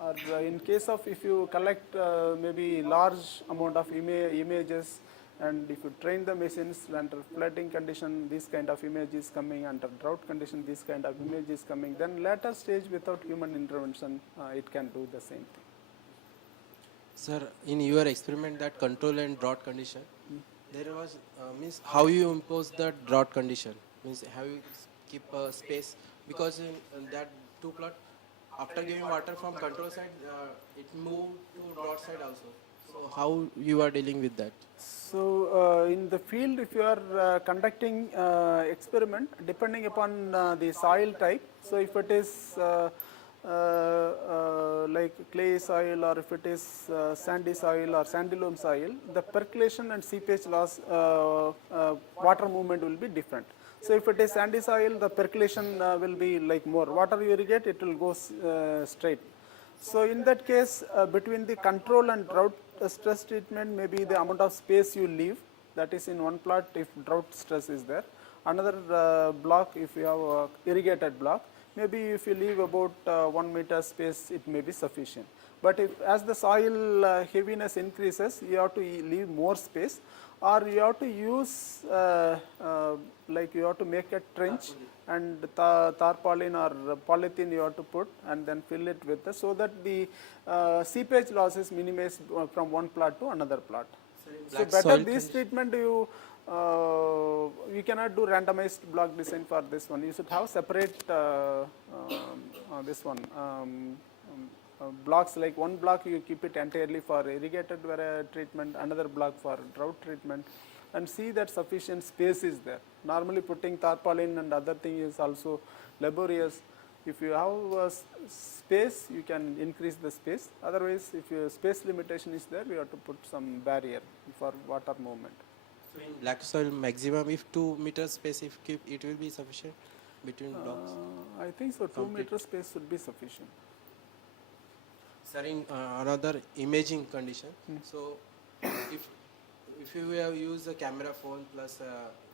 Or in case of if you collect maybe large amount of images, and if you train the machines under flooding condition, this kind of image is coming, under drought condition, this kind of image is coming, then later stage without human intervention, it can do the same thing. Sir, in your experiment, that control and drought condition, there was means how you impose the drought condition, means how you keep a space, because in that two plot, after giving water from control side, it moved to drought side also. So how you are dealing with that? So in the field, if you are conducting experiment, depending upon the soil type, so if it is like clay soil, or if it is sandy soil or sandy loam soil, the percolation and seepage loss, water movement will be different. So if it is sandy soil, the percolation will be like more. Water you irrigate, it will go straight. So in that case, between the control and drought stress treatment, maybe the amount of space you leave, that is in one plot if drought stress is there. Another block, if you have irrigated block, maybe if you leave about 1 meter space, it may be sufficient. But if as the soil heaviness increases, you have to leave more space, or you have to use like you have to make a trench and tarpaulin or polythene you have to put and then fill it with so that the seepage loss is minimized from one plot to another plot. So better this treatment you cannot do randomized block design for this one. You should have separate this one blocks, like one block you keep it entirely for irrigated treatment, another block for drought treatment, and see that sufficient space is there. Normally putting tarpaulin and other thing is also laborious. If you have space, you can increase the space. Otherwise, if your space limitation is there, we have to put some barrier for water movement. So in black soil, maximum if 2 meters space if keep, it will be sufficient between blocks. I think so. 2 Complete. meter space should be sufficient. Sir, in another imaging condition, so if you have used a camera phone plus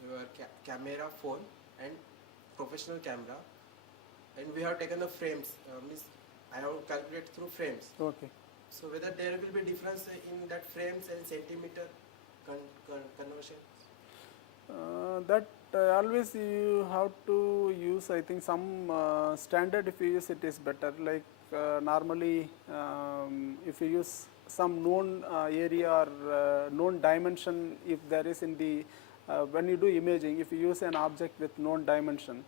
your camera phone and professional camera, and we have taken the frames, means I have calculated through frames. Okay. So whether there will be difference in that frames and centimeter conversion? That always you have to use, I think, some standard. If you use it is better. Like normally, if you use some known area or known dimension, if there is in the when you do imaging, if you use an object with known dimension,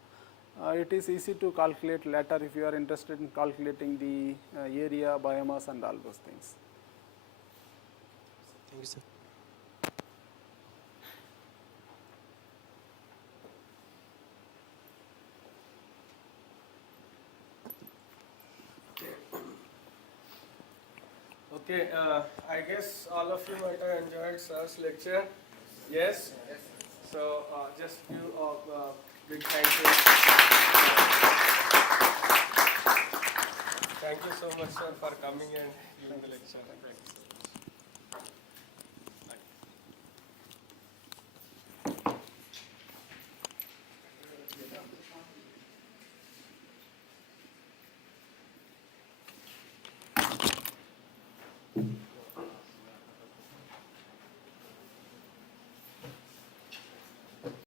it is easy to calculate later if you are interested in calculating the area, biomass, and all those things. Thank you, sir. Okay, I guess all of you might have enjoyed sir's lecture. Yes? So, just give a big thank you. Thank you so much, sir, for coming and giving the lecture.